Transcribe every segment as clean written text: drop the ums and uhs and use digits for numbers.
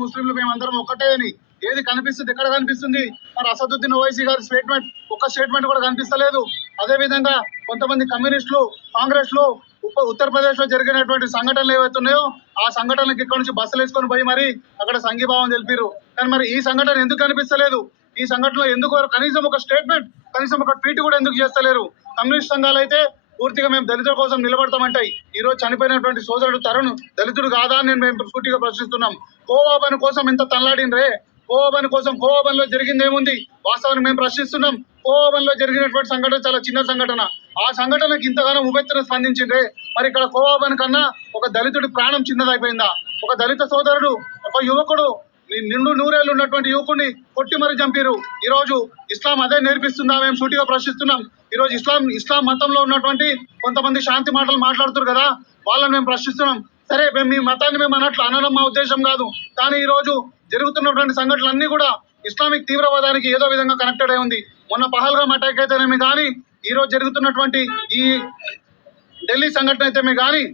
ముస్లింలు మేమందరం ఒక్కటే అని ఏది కనిపిస్తుంది? ఎక్కడ కనిపిస్తుంది? మరి అసదుద్దీన్ ఓవైసీ గారి స్టేట్మెంట్, ఒక్క స్టేట్మెంట్ కూడా కనిపిస్తలేదు. అదే విధంగా కొంతమంది కమ్యూనిస్టులు, కాంగ్రెస్ లో ఉత్తరప్రదేశ్ లో జరిగినటువంటి సంఘటనలు ఏవైతున్నాయో ఆ సంఘటనలకు ఇక్కడ నుంచి బస్సులు వేసుకొని పోయి మరి అక్కడ సంఘీభావం తెలిపారు. కానీ మరి ఈ సంఘటన ఎందుకు కనిపిస్తలేదు? ఈ సంఘటనలో ఎందుకు కనీసం ఒక స్టేట్మెంట్, కనీసం ఒక ట్వీట్ కూడా ఎందుకు చేస్తలేరు? కమ్యూనిస్ట్ సంఘాలు అయితే పూర్తిగా మేము దళితుల కోసం నిలబడతామంటాయి. ఈ రోజు చనిపోయినటువంటి సోదరుడు తరుణ్ దళితుడు కాదా అని మేము సూటిగా ప్రశ్నిస్తున్నాం. కోవాబన్ కోసం ఎంత తల్లాడినరే? కోవాబన్ కోసం కోవాబన్ లో జరిగింది ఏముంది? వాస్తవాన్ని మేము ప్రశ్నిస్తున్నాం. కోవాబన్ లో జరిగినటువంటి సంఘటన చాలా చిన్న సంఘటన. ఆ సంఘటనకి ఇంతగానో ఉపెత్తన స్పందించిండ్రే. మరి ఇక్కడ కోవాబన్ కన్నా ఒక దళితుడి ప్రాణం చిన్నదైపోయిందా? ఒక దళిత సోదరుడు, ఒక యువకుడు, నిండు నూరేళ్లు ఉన్నటువంటి యువకుడిని కొట్టి మరి చంపారు. ఈ రోజు ఇస్లాం అదే నేర్పిస్తుందా? మేము సూటిగా ప్రశ్నిస్తున్నాం. ఈ రోజు ఇస్లాం మతంలో ఉన్నటువంటి కొంతమంది శాంతి మాటలు మాట్లాడుతారు కదా, వాళ్ళని మేము ప్రశ్నిస్తున్నాం. సరే, మేము మీ మతాన్ని మేము అన్నట్లు అనడం మా ఉద్దేశం కాదు. కానీ ఈ రోజు జరుగుతున్నటువంటి సంఘటనలన్నీ కూడా ఇస్లామిక్ తీవ్రవాదానికి ఏదో విధంగా కనెక్టెడ్ అయి ఉంది. మొన్న పహల్గామ్ అటాక్ అయితేనేమి కానీ, ఈ రోజు జరుగుతున్నటువంటి ఈ ఢిల్లీ సంఘటన అయితేనే కానీ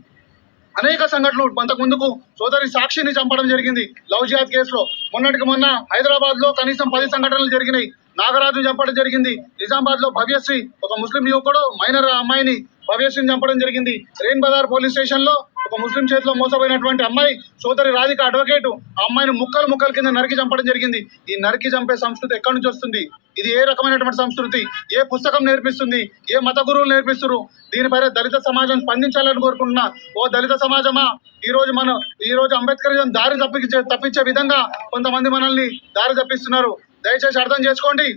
అనేక సంఘటనలు, అంతకు ముందుకు సోదరి సాక్షిని చంపడం జరిగింది లవ్ జిహాద్ కేసులో. మొన్నటికి మొన్న హైదరాబాద్ లో కనీసం 10 సంఘటనలు జరిగినాయి. నాగరాజు చంపడం జరిగింది. నిజామాబాద్ లో భవ్యశ్రీ, ఒక ముస్లిం యువకుడు మైనర్ అమ్మాయిని భవ్యశ్రీని చంపడం జరిగింది. రెయిన్ బజార్ పోలీస్ స్టేషన్ లో ఒక ముస్లిం చేతిలో మోసపోయినటువంటి అమ్మాయి సోదరి రాధిక అడ్వకేట్, ఆ అమ్మాయిని ముక్కలు కింద నరికి చంపడం జరిగింది. ఈ నరికి చంపే సంస్కృతి ఎక్కడి నుంచి వస్తుంది? ఇది ఏ రకమైనటువంటి సంస్కృతి? ఏ పుస్తకం నేర్పిస్తుంది? ఏ మత గురువులు నేర్పిస్తున్నారు? దీనిపైన దళిత సమాజం స్పందించాలని కోరుకుంటున్నా. ఓ దళిత సమాజమా, ఈ రోజు అంబేద్కర్ దారి తప్పించే విధంగా కొంతమంది మనల్ని దారి తప్పిస్తున్నారు. దయచేసి అర్థం చేసుకోండి.